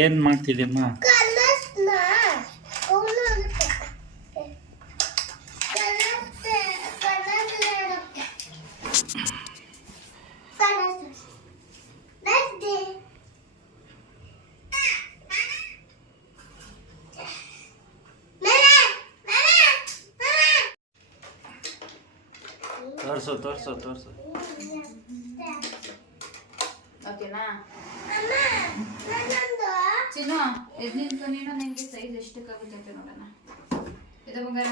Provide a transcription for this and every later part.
ಏನು ಮಾಡ್ತಿದ್ದೀಮ್ಮ? ತೋರ್ಸು ಓಕೆನಾ ಚಿನ್ನು ಎದ್ ನಿಂತ್ಕೊ ನೀನು. ನಿನ್ಗೆ ಸೈಜ್ ಎಷ್ಟಕ್ಕಾಗುತ್ತೆ ಅಂತ ನೋಡೋಣ. ಎದ ಬಂಗಾರ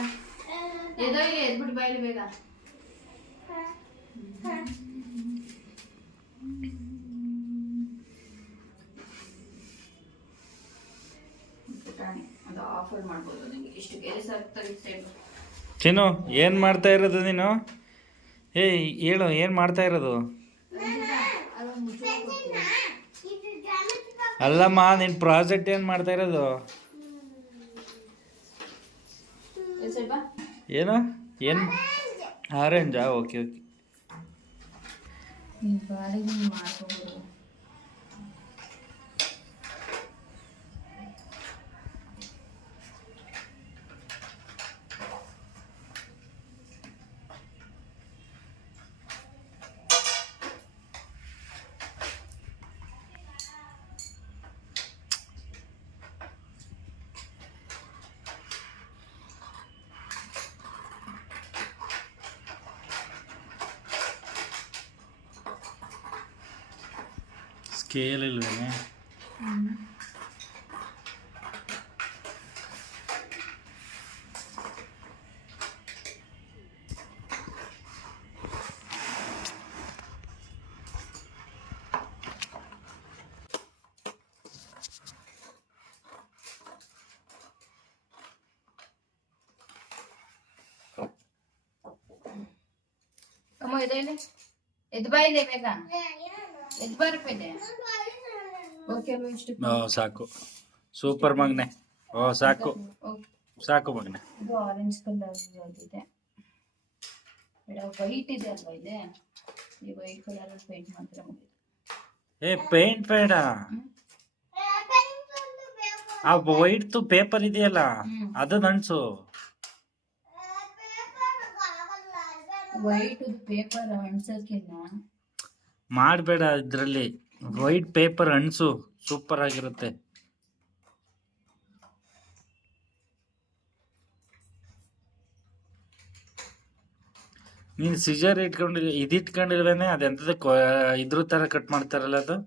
ಎದೋ ಇಲ್ಲಿ ಎದ್ಬಿಟ್ಟು ಬಾಯಿಲಿ ಬೇಗ. ಅದು ಆಫರ್ ಮಾಡ್ಬೋದು ನಿಂಗೆ. ಇಷ್ಟು ಕೆಲಸ ಆಗ್ತದೆ ಸೈಡ್. ಚಿನ್ನು ಏನು ಮಾಡ್ತಾ ಇರೋದು ನೀನು? ಹೇಳು, ಏನು ಮಾಡ್ತಾ ಇರೋದು? ಅಲ್ಲಮ್ಮ, ನಿನ್ನ ಪ್ರಾಜೆಕ್ಟ್ ಏನು ಮಾಡ್ತಾ ಇರೋದು? ಏನು ಆರೆಂಜಾ? ಓಕೆ. ಸ್ಕೇಲ್ ಇಲ್ವೇನೆ? ಅಮ್ಮ ಇದೆ ಎದ್ ಬಾಯಿದೆ ಬೇಗ. ಎದ್ ಬರ್ಬೇದೆ. ಓಕೆ ಇಷ್ಟು ಸಾಕು. ಸೂಪರ್ ಮಗನೆ. ಸಾಕು ಮಗನೆ. ಇದು ಆರೆಂಜ್ ಕಲರ್ ಇದೆ. ವೈಟ್ ಇದೆ ಅಲ್ವಾ ಇದೆ? ಈ ವೈಟ್ ಕಲರ್ ಪೇಂಟ್ ಮಾಡಿದ್ರೆ ಮುಗಿತು. ಪೇಂಟ್ ಬೇಡ. ಆ ವೈಟ್ ಪೇಪರ್ ಇದೆಯಲ್ಲ ಅದನ್ನ ಅನ್ಸು. White paper ಅನ್ಸಕ್ಕಿಲ್ಲ. ಮಾಡಬೇಡ. ಇದರಲ್ಲಿ ವೈಟ್ ಪೇಪರ್ ಅನ್ಸು, ಸೂಪರ್ ಆಗಿರುತ್ತೆ. ನೀನು ಸಿಜರ್ ಇಟ್ಕೊಂಡಿಲ್ವೇನೆ? ಅದೆಂತದ ಇದ್ರ ತರ ಕಟ್ ಮಾಡ್ತಾರಲ್ಲ ಅದು.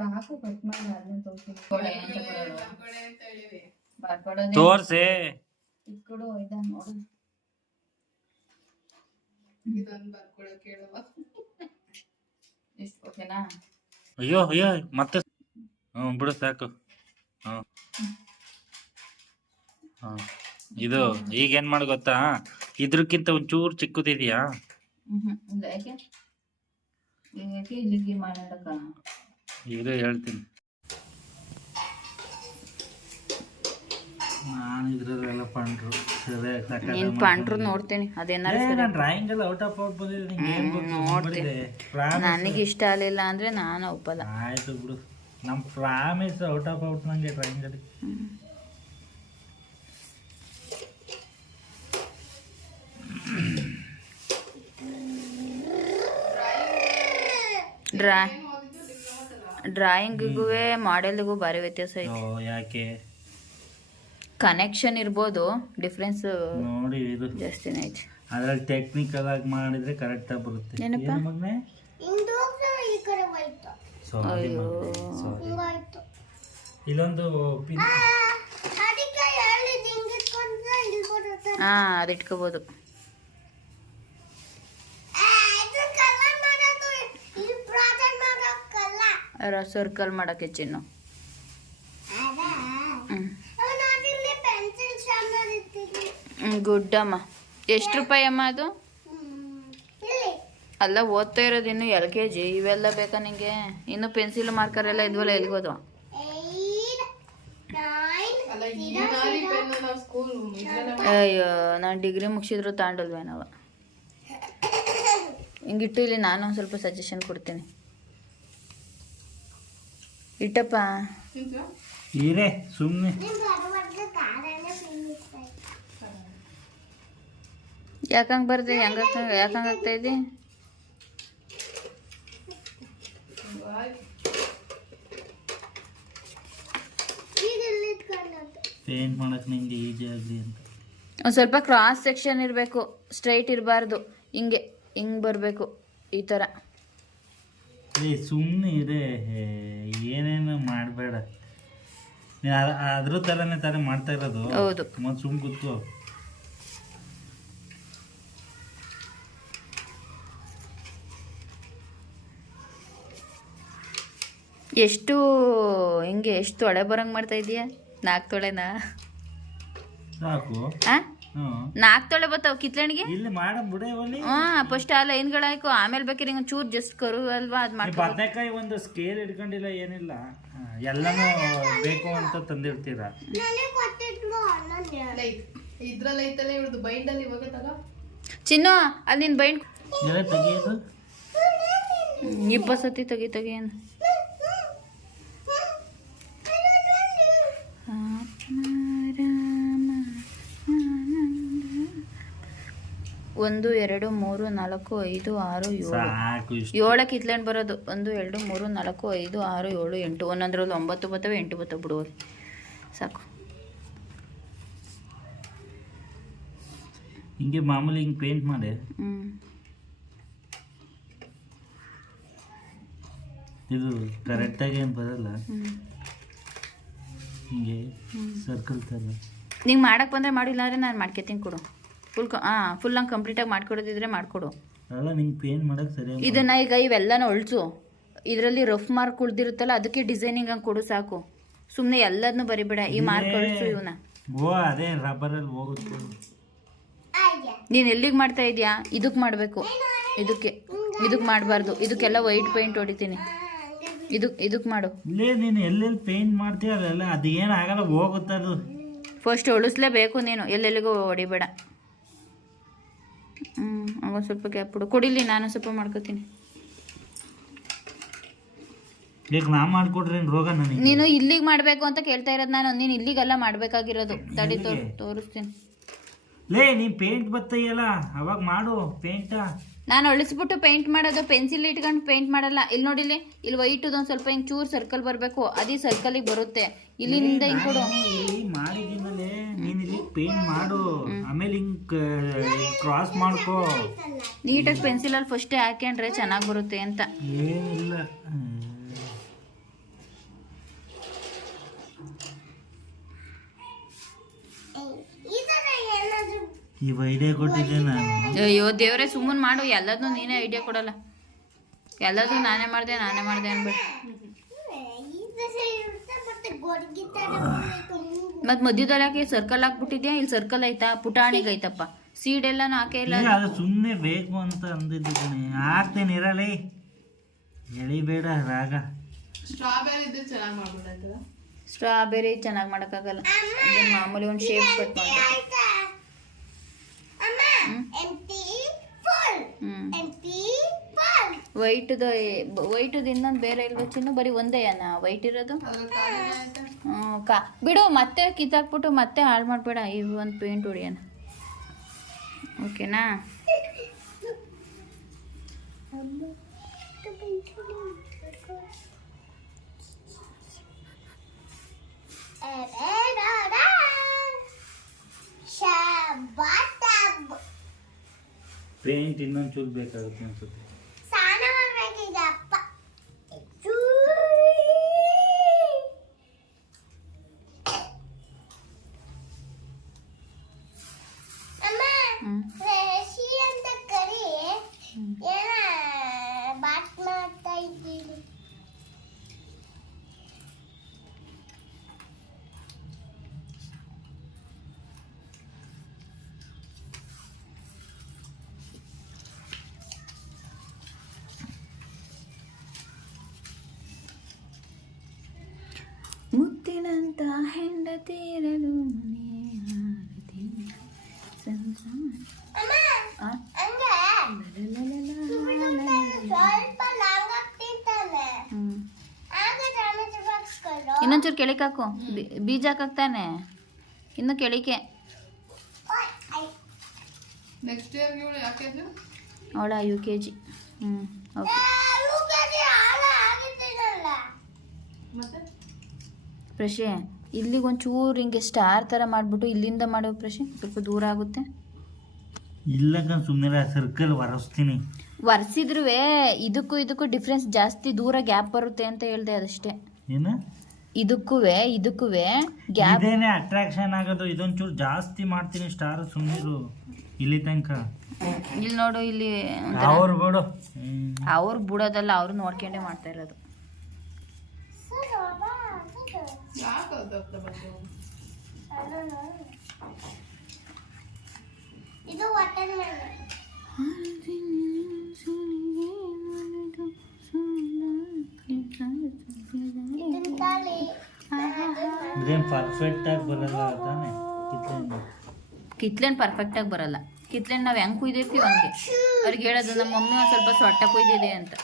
ಸಾಕು ಕಟ್ ಮಾಡಿ ಅದನ್ನ ತೋರ್ಸೆ. ಇಟ್ಕೊಡು ಇದನ್ನ ನೋಡು. ಇಷ್ಟು ಓಕೆನಾ? ಅಯ್ಯೋ ಮತ್ತೆ ಬಿಡು ಸಾಕು. ಇದು ಈಗ ಏನ್ ಮಾಡು ಗೊತ್ತಾ? ಇದ್ರಕ್ಕಿಂತ ಒಂಚೂರು ಚಿಕ್ಕದಿದ್ಯಾ? ಇಲ್ಲ. ಯಾಕೆ ಇಲ್ಲಿಗೆ ಮಾಡಕ? ಈಗ ಹೇಳ್ತೀನಿ. ನಾನು ಇದ್ರಲ್ಲೆಲ್ಲ ಪಂಡ್ರು ನೀನು ಪಂಡ್ರು ನೋಡ್ತೀನಿ. ಅದೇನಾರ ಡ್ರಾಯಿಂಗ್ ಎಲ್ಲ ಔಟ್ ಆಫ್ ಔಟ್ ಬಂದಿದೆ. ನೋಡ್ತೀನಿ. ನನಗೆ ಇಷ್ಟ ಆಗಲಿಲ್ಲ ಅಂದ್ರೆ ನಾನು ಒಪ್ಪಲ್ಲ. ಆಯ್ತು ಬಿಡು. ನಮ್ಮ ಪ್ರಾಮಿಸ್ ಔಟ್ ಆಫ್ ಔಟ್ ನಂಗೆ ಡ್ರಾಯಿಂಗ್ ಅಲ್ಲಿ. ಡ್ರಾಯಿಂಗಿಗೂ ಮಾಡೆಲ್ಗೂ ಭಾರಿ ವ್ಯತ್ಯಾಸ ಐತೆ. ಯಾಕೆ? ಕನೆಕ್ಷನ್ ಇರ್ಬೋದು, ಡಿಫ್ರೆನ್ಸ್ ನೋಡಿ ಇದು ಜಾಸ್ತಿನೇ ಐತೆ. ಅದ್ರಲ್ಲಿ ಟೆಕ್ನಿಕಲ್ ಆಗಿ ಮಾಡಿದ್ರೆ ಕರೆಕ್ಟ್ ಆಗಿ ಬರುತ್ತೆ. ಏನಪ್ಪ ಮಗನೇ? ಇಲ್ಲೊಂದು ಅದು ಇಟ್ಕೋಬಹುದು. ಸರ್ಕಲ್ ಮಾಡಕ್ಕೆ ಚಿನ್ನು. ಗುಡ್ಡಮ್ಮ. ಎಷ್ಟು ರೂಪಾಯಿ ಅಮ್ಮ ಅದು? ಅಲ್ಲ, ಓದ್ತಾ ಇರೋದು ಇನ್ನು LKG. ಇವೆಲ್ಲ ಬೇಕಾ ನಿಂಗೆ? ಇನ್ನು ಪೆನ್ಸಿಲ್ ಮಾರ್ಕರ್ ಎಲ್ಲ ಇದ್ವಲ್ಲ, ಎಲ್ಲಿಗೋದು? ಅಯ್ಯೋ ನಾನು ಡಿಗ್ರಿ ಮುಗಿಸಿದ್ರು ತಾಂಡಲ್ವೇ ನಾವು ಹಿಂಗಿಟ್ಟು ಇಲ್ಲಿ ನಾನು ಒಂದು ಸ್ವಲ್ಪ ಸಜೆಷನ್ ಕೊಡ್ತೀನಿ ಇಟ್ಟಪ್ಪ ಇರೇ ಸುಮ್ಮನೆ ಯಾಕಂಗೆ ಬರ್ದೆ ಯಾಕಂಗೆ ಆಗ್ತಾ ಇದೆ ಪೇಂಟ್ ಮಾಡಕ್ಕೆ ನಿಂಗೆ ಈಜಿ ಆಗಲಿ ಅಂತ ಒಂದು ಸ್ವಲ್ಪ ಕ್ರಾಸ್ ಸೆಕ್ಷನ್ ಇರಬೇಕು ಸ್ಟ್ರೈಟ್ ಇರಬಾರ್ದು ಹಿಂಗೆ ಹಿಂಗೆ ಬರಬೇಕು ಈ ಥರ ಸುಮ್ಮನೆ ಇದೆ ಏನೇನು ಮಾಡಬೇಡ ನೀನು ಅದ್ರ ಥರನೇ ಮಾಡ್ತಾ ಇರೋದು ಹೌದು ಮತ್ತು ಸುಮ್ಮನೆ ಕೂತ್ಕೋ ಎಷ್ಟು ಹಿಂಗೆ ಎಷ್ಟು ತೊಳೆ ಬರಂಗೆ ಮಾಡ್ತಾ ಇದೀಯಾ 4 ತೊಳೆನಾ ಸಾಕು ಹಾಂ 4 ತೊಳೆ ಬರ್ತಾವ ಕಿತ್ಲೆಣಿಗೆ ಇಲ್ಲಿ ಮಾಡ ಬಿಡೆ ಒಳ್ಳೆ ಫಸ್ಟ್ ಆ ಲೈನ್ಗಳು ಹಾಕು ಆಮೇಲೆ ಬೇಕಾದ್ರೆ ಹಿಂಗೆ ಚೂರು ಜಸ್ಟ್ ಕರು ಅಲ್ವಾ ಅದು ಮಾಡಿ ಬದನೆಕಾಯಿ ಒಂದು ಸ್ಕೇಲ್ ಇಟ್ಕೊಂಡಿಲ್ಲ ಏನಿಲ್ಲ ಎಲ್ಲನೂ ಬೇಕು ಅಂತ ತಂದಿರ್ತೀರಾ ಇದ್ರಲ್ಲೈತಲ್ಲ ಇವ್ರದ್ದು ಬೈಂಡಲ್ಲಿ ಇವಾಗ ತಗ ಚಿನ್ನು ಅಲ್ಲಿ ನಿನ್ನ ಬೈಂಡ್ ಎಲ್ಲ ತೆಗಿಯೋದು 20 ಸತಿ ತೆಗಿ ಏನು ಒಂದು 2 3 4 5 6 7 ಸಾಕು 7 ಕಿತ್ಲೆಂಡ್ ಬರೋದು 1 2 3 4 5 6 7 8 ಒಂದೊಂದ್ರಲ್ಲಿ 9 ಬರ್ತವೆ 8 ಬರ್ತವೆ ಬಿಡುವುದು ಸಾಕು ಹಿಂಗೆ ಮಾಮೂಲಿ ಹಿಂಗೆ ಪೇಂಟ್ ಮಾಡಿ ಇದು ಕರೆಕ್ಟಾಗಿ ಏನು ಬರಲ್ಲ ಹಿಂಗೆ ಸರ್ಕಲ್ ಥರ ನಿಂಗೆ ಮಾಡಕ್ಕೆ ಬಂದರೆ ಮಾಡಿಲ್ಲ ಅಂದರೆ ನಾನು ಮಾಡ್ಕೊತೀನಿ ಕೊಡು ಫುಲ್ ಹಂಗೆ ಕಂಪ್ಲೀಟಾಗಿ ಮಾಡ್ಕೊಡೋದಿದ್ರೆ ಮಾಡಿಕೊಡು ಅಲ್ಲ ನಿಂಗೆ ಪೇಂಟ್ ಮಾಡೋಕ್ಕೆ ಸರಿಯಾಗಿ ಇದನ್ನು ಈಗ ಇವೆಲ್ಲನೂ ಅಳಿಸು ಇದರಲ್ಲಿ ರಫ್ ಮಾರ್ಕ್ ಉಳ್ದಿರುತ್ತಲ್ಲ ಅದಕ್ಕೆ ಡಿಸೈನಿಂಗ್ ಹಂಗೆ ಕೊಡು ಸಾಕು ಸುಮ್ಮನೆ ಎಲ್ಲದನ್ನೂ ಬರಿಬೇಡ ಈ ಮಾರ್ಕ್ ಅಳಿಸು ಇವನ್ನ ಓ ಅದೇ ರಬ್ಬರಲ್ಲಿ ಹೋಗುತ್ತೆ ನೀನು ಎಲ್ಲಿಗೆ ಮಾಡ್ತಾ ಇದೀಯಾ ಇದಕ್ಕೆ ಮಾಡಬೇಕು ಇದಕ್ಕೆ ಮಾಡಬಾರ್ದು ಇದಕ್ಕೆಲ್ಲ ವೈಟ್ ಪೇಂಟ್ ಹೊಡಿತೀನಿ ಇದಕ್ಕೆ ಮಾಡು ಇಲ್ಲೇ ನೀನು ಎಲ್ಲೆಲ್ಲಿ ಪೇಂಟ್ ಮಾಡ್ತೀಯ ಅಲ್ಲೆಲ್ಲ ಅದು ಏನಾಗಲ್ಲ ಹೋಗುತ್ತೆ ಅದು ಫಸ್ಟ್ ಉಳಿಸ್ಲೇಬೇಕು ನೀನು ಎಲ್ಲೆಲ್ಲಿಗೂ ಹೊಡಿಬೇಡ ಆಗ ಸ್ವಲ್ಪ ಗ್ಯಾಪ್ ಬಿಡು ಕೊಡಿಲಿ ನಾನು ಸ್ವಲ್ಪ ಮಾಡ್ಕೋತೀನಿ ಈಗ ನಾ ಮಾಡ್ಕೊಡ್ರಿ ರೋಗ ನನಗೆ ನೀನು ಇಲ್ಲಿಗೆ ಮಾಡಬೇಕು ಅಂತ ಕೇಳ್ತಾ ಇರೋದು ನಾನು ನೀನು ಇಲ್ಲಿಗೆಲ್ಲ ಮಾಡಬೇಕಾಗಿರೋದು ತಡಿ ತೋರಿಸ್ತೀನಿ ಲೇ ನೀನು ಪೇಂಟ್ ಬತ್ತಯ್ಯಲ್ಲ ಅವಾಗ ಮಾಡು ಪೇಂಟ ನಾನು ಅಳಿಸ್ಬಿಟ್ಟು ಪೇಂಟ್ ಮಾಡೋದು ಪೆನ್ಸಿಲ್ ಇಟ್ಕೊಂಡು ಪೇಂಟ್ ಮಾಡಲ್ಲ ಇಲ್ಲಿ ನೋಡಿಲಿ ಇಲ್ಲಿ ವೈಟುದೊಂದು ಸ್ವಲ್ಪ ಹಿಂಗೆ ಚೂರು ಸರ್ಕಲ್ ಬರಬೇಕು ಅದೇ ಸರ್ಕಲಿಗೆ ಬರುತ್ತೆ ಇಲ್ಲಿಂದ ಹಿಂಗೆ ಕೊಡು ಮಾಡಿದ್ದೀನಲ್ಲೇ ನೀನು ಇಲ್ಲಿ ಪೇಂಟ್ ಮಾಡು ಆಮೇಲೆ ಹಿಂಗೆ ಕ್ರಾಸ್ ಮಾಡ್ಕೋ ನೀಟಾಗಿ ಪೆನ್ಸಿಲಲ್ಲಿ ಫಸ್ಟೇ ಹಾಕ್ಯಂಡ್ರೆ ಚೆನ್ನಾಗಿ ಬರುತ್ತೆ ಅಂತ ಏನಿಲ್ಲ ಈ ಐಡಿಯಾ ಕೊಟ್ಟಿದ್ದೆ ನಾನು ಅಯ್ಯೋ ದೇವರೇ ಸುಮ್ಮನೆ ಮಾಡು ಎಲ್ಲದನ್ನೂ ನೀನೇ ಐಡಿಯಾ ಕೊಡಲ್ಲ ಎಲ್ಲದೂ ನಾನೇ ಮಾಡಿದೆ ಅನ್ಬೇಡ ಮತ್ತೆ ಮಧ್ಯದಲ್ಲಿ ಹಾಕಿ ಸರ್ಕಲ್ ಹಾಕ್ಬಿಟ್ಟಿದ್ಯಾ ಇಲ್ಲಿ ಸರ್ಕಲ್ ಐತಾ ಪುಟಾಣಿಗೆ ಐತಪ್ಪ ಸೀಡ್ ಎಲ್ಲಾನು ಹಾಕೇ ಇಲ್ಲ ಅದು ಸುಮ್ಮನೆ ಬೇಕು ಅಂತ ಅಂದಿದ್ದೀನಿ ಹಾಕ್ತೇನೆ ಇರಲಿ ಎಳಿಬೇಡ ರಾಗ ಸ್ಟ್ರಾಬೆರಿ ಚೆನ್ನಾಗಿ ಮಾಡೋಕ್ಕಾಗಲ್ಲ ಮಾಮೂಲಿ ಒಂದು ಶೇಪ್ ಕಟ್ ಮಾಡ್ಬೇಕು ವೈಟದು ಇನ್ನೊಂದು ಬೇರೆ ಇಲ್ವ ಚಿನ್ನು ಬರೀ ಒಂದೇ ವೈಟ್ ಇರೋದು ಬಿಡು ಮತ್ತೆ ಕಿತ್ತಾಕ್ಬಿಟ್ಟು ಮತ್ತೆ ಹಾಳು ಮಾಡಬೇಡ ಈ ಒಂದು ಪೇಂಟ್ ಹೊಡಿಯೋಣ ಓಕೆನಾ ಪೇಂಟ್ ಇನ್ನೊಂದು ಚೂರು ಬೇಕಾಗುತ್ತೆ ಅನ್ಸುತ್ತೆ ಮುತ್ತಿನಂತ ಹೆಂಡತಿ ಜೊತೆರಲು ಮನೆ ಹಾರತಿ ಸಂಸಾರ. ಆ? ಹ್ಮ್. ಇನ್ನೊಂಚೂರು ಕೆಳಕ್ಕೆ ಹಾಕು, ಬೀಜ ಹಾಕಾಕ್ತಾನೆ ಇನ್ನು ಕೆಳಕ್ಕೆ. ನೆಕ್ಸ್ಟ್ ಇಯರ್ ಇವಳು ಯಾಕೆ ಅವಳ UKG. ಓಕೆ. ಮತ್ತೆ ಪ್ರಶೆ ಇಲ್ಲಿಗೆ ಒಂಚೂರು ಹಿಂಗೆ ಸ್ಟಾರ್ ಥರ ಮಾಡಿಬಿಟ್ಟು ಇಲ್ಲಿಂದ ಮಾಡೋ ಪ್ರಶೆ, ಸ್ವಲ್ಪ ದೂರ ಆಗುತ್ತೆ. ಇಲ್ಲ ಸುಮ್ಮನೆ ಸರ್ಕಲ್ ಒರೆಸ್ತೀನಿ. ಒರೆಸಿದ್ರೂ ಇದಕ್ಕೂ ಡಿಫ್ರೆನ್ಸ್ ಜಾಸ್ತಿ, ದೂರ ಗ್ಯಾಪ್ ಬರುತ್ತೆ ಅಂತ ಹೇಳ್ದೆ ಅದಷ್ಟೇ. ಏನು ಇದಕ್ಕೂ ಗ್ಯಾಪ್ ಇದೇನೆ ಅಟ್ರಾಕ್ಷನ್ ಆಗೋದು. ಇದೊಂಚೂರು ಜಾಸ್ತಿ ಮಾಡ್ತೀನಿ ಸ್ಟಾರ್, ಸುಮ್ಮನಿರು ಇಲ್ಲಿ ತನಕ. ಇಲ್ಲಿ ನೋಡು, ಇಲ್ಲಿ ಅವ್ರು ಬಿಡು. ಅವ್ರು ಬಿಡೋದಲ್ಲ, ಅವ್ರು ನೋಡ್ಕೊಂಡೇ ಮಾಡ್ತಾ ಇರೋದು. ಯಾಕೆ ಅದು ಬಂದು ಇದು ವಾಟರ್ ಇದೇನು ಪರ್ಫೆಕ್ಟ್ ಆಗಿ ಬರಲ್ಲ ತಾನೆ ಕಿತ್ಲೆನ್ ಪರ್ಫೆಕ್ಟ್ ಆಗಿ ಬರಲ್ಲ. ಕಿತ್ಲೆನ್ ನಾವು ಹೆಂಗೆ ಕುಯ್ದಿರ್ತೀವಿ ಹಂಗೆ. ಅವ್ರಿಗೆ ಹೇಳೋದು ನಮ್ಮ ಮಮ್ಮಿ ಒಂದು ಸ್ವಲ್ಪ ಸೊಟ್ಟ ಕುಯ್ದಿದೆ ಅಂತ.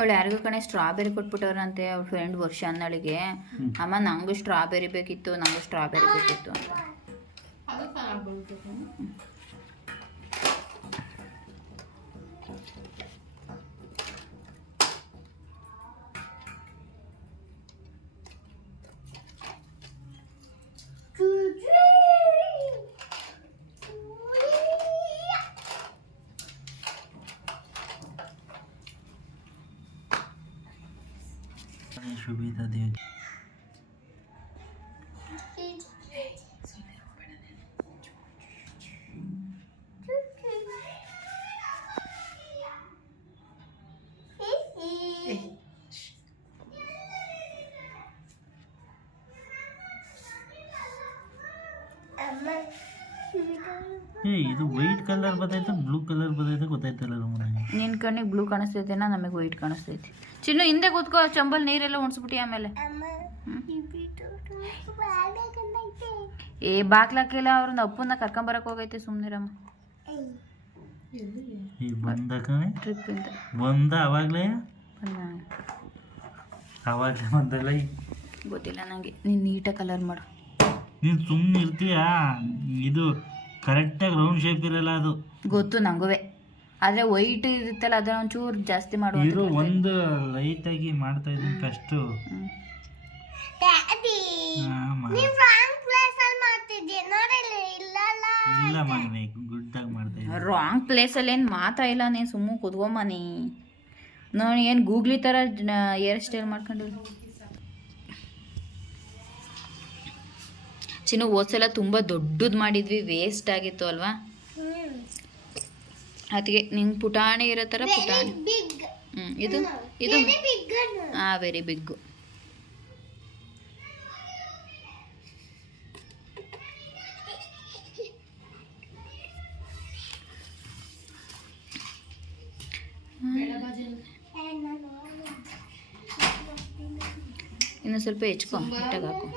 ಅವಳು ಯಾರಿಗೂ ಕಣೆ ಸ್ಟ್ರಾಬೆರಿ ಕೊಟ್ಬಿಟ್ಟವ್ರಂತೆ ಅವ್ಳ ಫ್ರೆಂಡ್ ವರ್ಷ ಅನ್ನಳಿಗೆ. ಅಮ್ಮ ನಂಗೂ ಸ್ಟ್ರಾಬೆರಿ ಬೇಕಿತ್ತು ಅಂತ. ಅದು ಚೆನ್ನಾಗಿ ಬರುತ್ತೆ. ಶುಭಿತಾ ದೇವ್ ಇದು ವೈಟ್ ಕಲರ್ ಬರ್ತೈತೆ, ಬ್ಲೂ ಕಲರ್ ಬರ್ತೈತೆ, ಗೊತ್ತಾಯ್ತಲ್ಲ ನನಗೆ. ನಿನ್ನ ಕಣ್ಣಿಗೆ ಬ್ಲೂ ಕಾಣಿಸ್ತೈತೆನಾ, ನಮಗೆ ವೈಟ್ ಕಾಣಿಸ್ತೈತಿ. ಚಿನ್ನು ಹಿಂದೆ ಕೂತ್ಕೋ, ಚಂಬಲ್ ನೀರೆಲ್ಲ ಉಣ್ಸ್ಬಿಟ್ಟಿ ಆಮೇಲೆ. ಬಾಕ್ಲಾಕಿಲ್ಲ, ಅವ್ರನ್ನ ಅಪ್ಪನ್ನ ಕರ್ಕೊಂಬರಕ್ಕೆ ಹೋಗೈತೆ. ಸುಮ್ಮನಿರಮ್ಮ. ಬಂದ ಕಣೆ ಟ್ರಿಪ್ಪಿಂದ ಬಂದ ಅವಾಗಲೇ ಬಂದಲ್ಲ. ಗೊತ್ತಿಲ್ಲ ನನಗೆ. ನೀನು ನೀಟಾಗಿ ಕಲರ್ ಮಾಡು. ನೀನು ಸುಮ್ಮನೆ ಇರ್ತೀಯಾ? ಇದು ಕರೆಕ್ಟಾಗಿ ರೌಂಡ್ ಶೇಪ್ ಇರಲ್ಲ ಅದು. ಗೊತ್ತು ನಂಗೂ, ಆದರೆ ವೈಟ್ ಇರುತ್ತಲ್ಲ ಅದನ್ನ ಒಂಚೂರು ಜಾಸ್ತಿ ಮಾಡುವ. ಇರು, ಒಂದು ಲೈಟಾಗಿ ಮಾಡ್ತಾ ಇದ್ದೀನಿ ಫಸ್ಟು. ಇಲ್ಲ ಮಗನೇ, ಗುಡ್ಡಾಗಿ ಮಾಡ್ತಾ ಇದ್ದೀನಿ. ರಾಂಗ್ ಪ್ಲೇಸಲ್ಲಿ ಏನು ಮಾತಾ ಇಲ್ಲ. ನೀನು ಸುಮ್ಮನೆ ಕುತ್ಕೊಂಬನಿ ನೋಡಿ. ಏನು ಗೂಗ್ಲಿ ಥರ ಹೇರ್ ಸ್ಟೈಲ್ ಮಾಡ್ಕೊಂಡಿರು. ಚಿನ್ನು ಹೋದ್ಸಲ ತುಂಬ ದೊಡ್ಡದು ಮಾಡಿದ್ವಿ, ವೇಸ್ಟ್ ಆಗಿತ್ತು ಅಲ್ವಾ? ಅದಕ್ಕೆ ನಿಂಗೆ ಪುಟಾಣಿ ಇರೋ ಥರ ಪುಟಾಣಿ. ಇದು ಹಾಂ, ವೆರಿ ಬಿಗ್ಗು. ಇನ್ನು ಸ್ವಲ್ಪ ಹೆಚ್ಕೊ, ಹಿಟ್ಟಾಗಿ ಹಾಕು.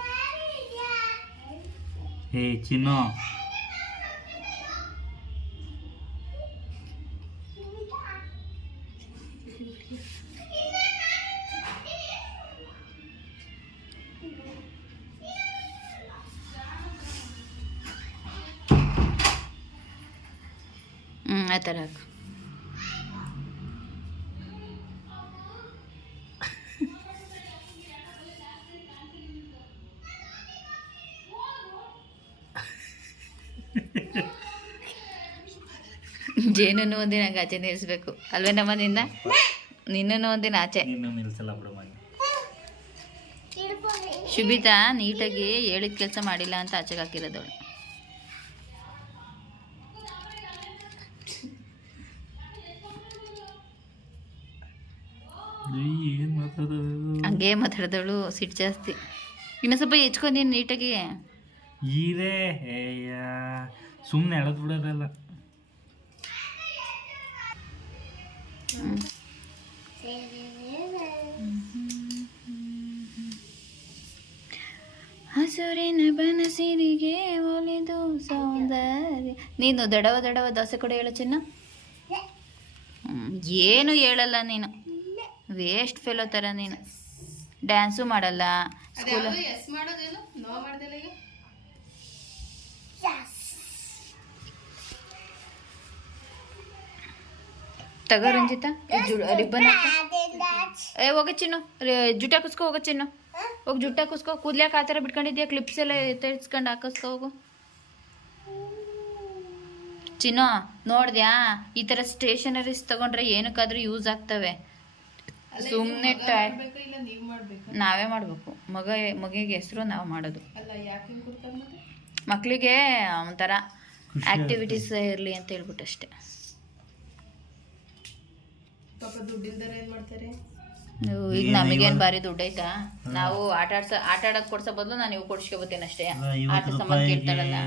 ಹೇ ಚಿನ್ನು, ಆ ಥರ ಹಾಕು. ಜೇನನ್ನು ಒಂದಿನ ಹಂಗೆ ಆಚೆ ನಿಲ್ಲಿಸ್ಬೇಕು ಅಲ್ವೇ ನಮ್ಮ ನಿನ್ನ? ನಿನ್ನನ್ನು ಒಂದಿನ ಆಚೆ ನಿಲ್ಸಲ್ಲ ಬಿಡು ಮನೆ. ಶುಭಿತಾ ನೀಟಾಗಿ ಹೇಳಿದ ಕೆಲಸ ಮಾಡಿಲ್ಲ ಅಂತ ಆಚೆಗೆ ಹಾಕಿರೋದವಳು. ಏನು ಮಾತಾಡೋದು? ಹಂಗೆ ಮಾತಾಡಿದವಳು ಸಿಟ್ಟು ಜಾಸ್ತಿ. ಇನ್ನು ಸ್ವಲ್ಪ ಹೆಚ್ಕೊಂಡು ನೀಟಾಗಿ. ಈರೇ ಸುಮ್ಮನೆ ಎಳೆದು ಬಿಡೋದಲ್ಲ. ಹಸುರಿನ ಬನಸಿರಿಗೆ ಒಲಿದು ಸೌಂದರ್ಯ. ನೀನು ದಡವ ದಡವ ದೋಸೆ ಕೊಡು ಹೇಳು ಚಿನ್ನ. ಏನು ಹೇಳಲ್ಲ ನೀನು, ವೇಸ್ಟ್ ಫೆಲೋ ಥರ ನೀನು. ಡ್ಯಾನ್ಸು ಮಾಡಲ್ಲ ಸ್ಕೂಲ್. ಎಸ್ ಮಾಡೋದೇನು ನೋ ಮಾಡ್ದಿಲ್ಲ ಈಗ. ತಗೋ ರಂಜಿತಾ ರಿಬ್ಬನ್. ಏ ಹೋಗ ಚಿನ್ನು, ಜುಟ್ಟ ಹಾಕಿಸ್ಕೊ ಹೋಗ ಚಿನ್ನು, ಹೋಗಿ ಜುಟ್ಟ ಹಾಕಿಸ್ಕೊ. ಕೂದ್ಲ್ಯಾಕ ಆ ಥರ ಬಿಟ್ಕೊಂಡಿದ್ಯಾ? ಕ್ಲಿಪ್ಸ್ ಎಲ್ಲ ತೆಗೆಸ್ಕೊಂಡು ಹಾಕಿಸ್ಕೊ ಹೋಗು ಚಿನ್ನು. ನೋಡ್ದ್ಯಾ, ಈ ಥರ ಸ್ಟೇಷನರೀಸ್ ತಗೊಂಡ್ರೆ ಏನಕ್ಕಾದ್ರೂ ಯೂಸ್ ಆಗ್ತವೆ. ಸುಮ್ಮನೆ ಇಲ್ಲ ನೀವು ಮಾಡ್ಬೇಕು. ನಾವೇ ಮಾಡಬೇಕು. ಮಗಿಗೆ ಹೆಸರು ನಾವು ಮಾಡೋದು. ಅಲ್ಲ ಯಾಕೆ ಕೊಡ್ತಾರೆ ಮತ್ತೆ? ಮಕ್ಕಳಿಗೆ ಒಂಥರ ಆಕ್ಟಿವಿಟೀಸ್ ಇರಲಿ ಅಂತ ಹೇಳ್ಬಿಟ್ಟು ಅಷ್ಟೇ. ಪಾಪ ದುಡ್ಡಿಲ್ದಾರೆ ಏನ್ ಮಾಡ್ತಾರೆ? ಈಗ ನಮಗೇನು ಭಾರಿ ದುಡ್ಡು ಐತಾ? ನಾವು ಆಟ ಆಡೋದು ಕೊಡ್ಸೋ ಬದಲು ನಾನು ಇವು ಕೊಡ್ಸ್ಕೊಬತ್ತೀನಿ ಅಷ್ಟೇ. ಆಟ ಸಂಬಂಧ ಕೇಳ್ತಾರಲ್ಲ.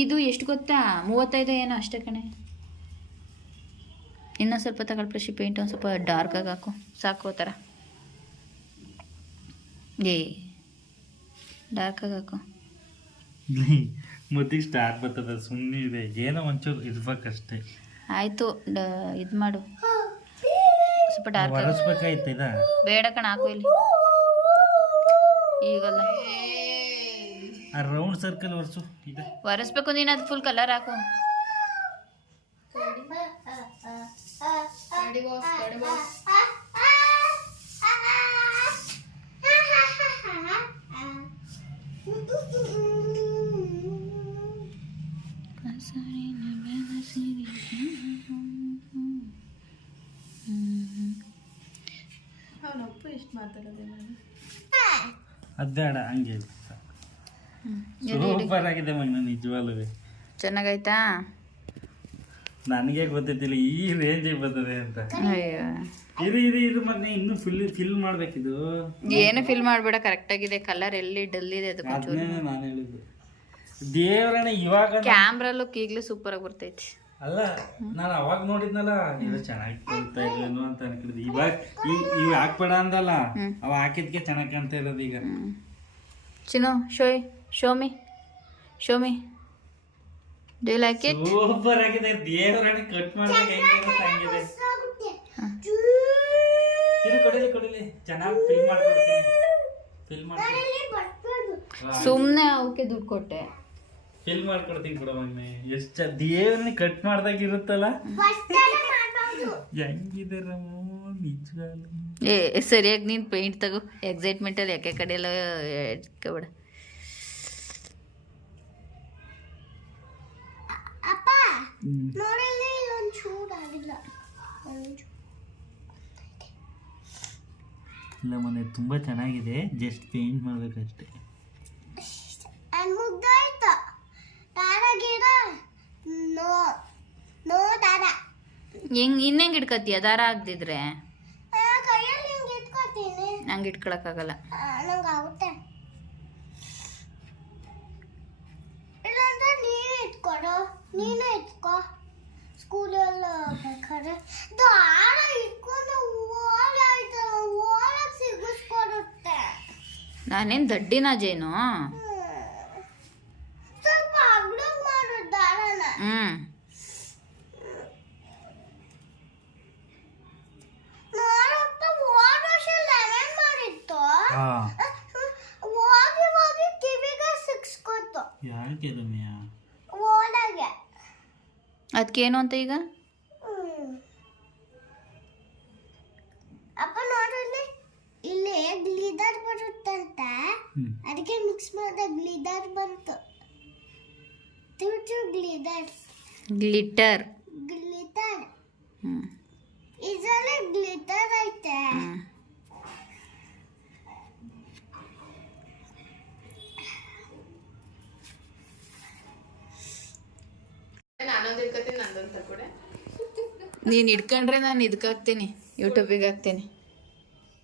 ಇದು ಎಷ್ಟು ಗೊತ್ತಾ? 35 ಏನೋ ಅಷ್ಟೇ ಕಣೆ. ಇನ್ನೂ ಸ್ವಲ್ಪ ತಗೊಳ್ ಪ್ರಶಿ. ಪೇಂಟ್ ಒಂದು ಸ್ವಲ್ಪ ಡಾರ್ಕಾಗಿ ಹಾಕು ಸಾಕು. ಆ ಥರ ಡಾರ್ಕಾಗಿ ಹಾಕು. ಮುದ್ದಿಗೆ ಸ್ಟಾರ್ ಬರ್ತದ. ಸುಮ್ಮನೆ ಇದೆ, ಏನೋ ಒಂಚೂರು ಇರ್ಬೇಕಷ್ಟೇ. ಆಯಿತು, ಇದು ಮಾಡು ಸ್ವಲ್ಪ ಡಾರ್ಕ್. ಒರೆಸ್ಬೇಕಾಯ್ತು ಇದ? ಬೇಡ ಕಣ, ಹಾಕು ಇಲ್ಲಿ. ಈಗಲ್ಲ ಆ ರೌಂಡ್ ಸರ್ಕಲ್ ಒರೆಸು. ಇದೆ ಒರೆಸ್ಬೇಕು ನೀನು. ಅದು ಫುಲ್ ಕಲರ್ ಹಾಕು. ಗಾಡಿ ಬಾಸ್ ಅವನಪ್ಪ ಎಷ್ಟು ಮಾತಾಡೋದೇ ನಾನು. ಅದೇಡ ಹಂಗೆ ಸೂಪರ್ ಆಗಿದೆ ಮಗನ, ನಿಜವಾಗ್ಲೂ ಚೆನ್ನಾಗೈತಾ? ನನಗೆ ಗೊತ್ತಿದ್ದಿಲ್ಲ ಈ ರೇಂಜಿಗೆ ಬರ್ತದೆ ಅಂತ. ಅಯ್ಯೋ ಇದು ಮತ್ತೆ ಇನ್ನು ಫಿಲ್ ಮಾಡ್ಬೇಕಿದು. ಏನು ಫಿಲ್ ಮಾಡಬೇಡ, ಕರೆಕ್ಟಾಗಿದೆ. ಕಲರ್ ಎಲ್ಲಿ ಡಲ್ ಇದೆ ಅದಕ್ಕೆ. ಅದನ್ನೇ ನಾನು ಹೇಳಿದ್ದು. ದೇವರನ್ನ ಇವಾಗ ಕ್ಯಾಮ್ರಾ ಲುಕ್ ಈಗಲೂ ಸೂಪರ್ ಆಗಿ ಬರ್ತೈತಿ. ಅಲ್ಲ, ನಾನು ಅವಾಗ ನೋಡಿದ್ನಲ್ಲ, ಇದು ಚೆನ್ನಾಗಿ ಕಾಣ್ತಾ ಇಲ್ವೇನೋ ಅಂತ ಅನ್ಕೊಂಡಿದ್ದೆ. ಇವಾಗ ಇವ್ ಹಾಕ್ಬೇಡ ಅಂದಲ್ಲ, ಅವ ಹಾಕಿದ್ಕೆ ಚೆನ್ನಾಗಿ ಕಾಣ್ತಾ ಇರೋದು ಈಗ. Chinnu, show me do you like it? Super ಆಗಿದೆ. ದೇವರನ್ನ ಕಟ್ ಮಾಡಿದಾಗ ಹೆಂಗಿರುತ್ತೆ ಹಂಗಿದೆ. ಕೊಡಿಲಿ ಚೆನ್ನಾಗಿ ಫಿಲ್ ಮಾಡ್ಕೊಡ್ತೀನಿ. ಸುಮ್ಮನೆ ಅವಕ್ಕೆ ದುಡ್ಡು ಕೊಟ್ಟೆ. ಫಿಲ್ ಮಾಡ್ಕೊಡ್ತೀನಿ ಕೂಡ ಮೊನ್ನೆ. ಎಷ್ಟು ದೇವರನ್ನ ಕಟ್ ಮಾಡ್ದಾಗ ಇರುತ್ತಲ್ಲ, ಹೆಂಗಿದೆ ನಿಜವಾಗ್ಲೂ. ಸರಿಯಾಗಿ ನೀನು ಪೇಂಟ್ ತಗೋ. ಎಕ್ಸೈಟ್ಮೆಂಟಲ್ಲಿ ಯಾಕೆ ಕಡೆ ಎಲ್ಲ ಇಟ್ಕೊಬೇಡ. ಇಲ್ಲ ಮೊನ್ನೆ ತುಂಬಾ ಚೆನ್ನಾಗಿದೆ, ಜಸ್ಟ್ ಪೇಂಟ್ ಮಾಡ್ಬೇಕಷ್ಟೇ. ಇನ್ನೆಂಗೆ ಇಟ್ಕೊತೀಯ? ದಾರ ಆಗ್ದಿದ್ರೆ ನಂಗೆ ಇಟ್ಕೊಳಕ್ಕಾಗಲ್ಲ. ನೀನು ಇಟ್ಕೋ. ಸ್ಕೂಲಲ್ಲಿ ಬೇಕಾದ್ರೆ ದಾರ ಇಟ್ಕೊಂಡು ಓಲಕ್ಕೆ ಸಿಗಿಸ್ಕೊಡುತ್ತೆ. ನಾನೇನು ದಡ್ಡಿನ ಜೇನು? ಸ್ವಲ್ಪ ಅಗ್ಲಗ್ ಮಾಡು ದಾರನ. ನಾನಪ್ಪ ಹೋದ ವರ್ಷ ಲೆಮನ್ ಮಾಡಿತ್ತು. ಹೋಗಿ ಕಿವಿಗೆ ಸಿಕ್ಸ್ಕೊತ್ತು. ಯಾಕೆ ರಮ್ಯ? ಓಲಾಗೆ ಅದಕ್ಕೇನು ಅಂತ ಈಗ? ಅಪ್ಪ ನೋಡ್ರಿ, ಇಲ್ಲಿ ಗ್ಲಿದರ್ ಬರುತ್ತಂತ, ಅದಕ್ಕೆ ಮಿಕ್ಸ್ ಮಾಡಿದ ಗ್ಲಿದರ್ ಬಂತು. ಗ್ಲಿಟರ್ ಇದರಲ್ಲಿ ಗ್ಲಿಟರ್ ಐತೆ. ನಾನೊಂದು ಇಟ್ಕೊತೀನಿ, ನಂದೊಂದು ತಗೊಡೆ. ನೀನು ಇಟ್ಕೊಂಡ್ರೆ ನಾನು ಇದಕ್ಕಾಗ್ತೀನಿ. ಯೂಟ್ಯೂಬಿಗೆ ಹಾಕ್ತೀನಿ.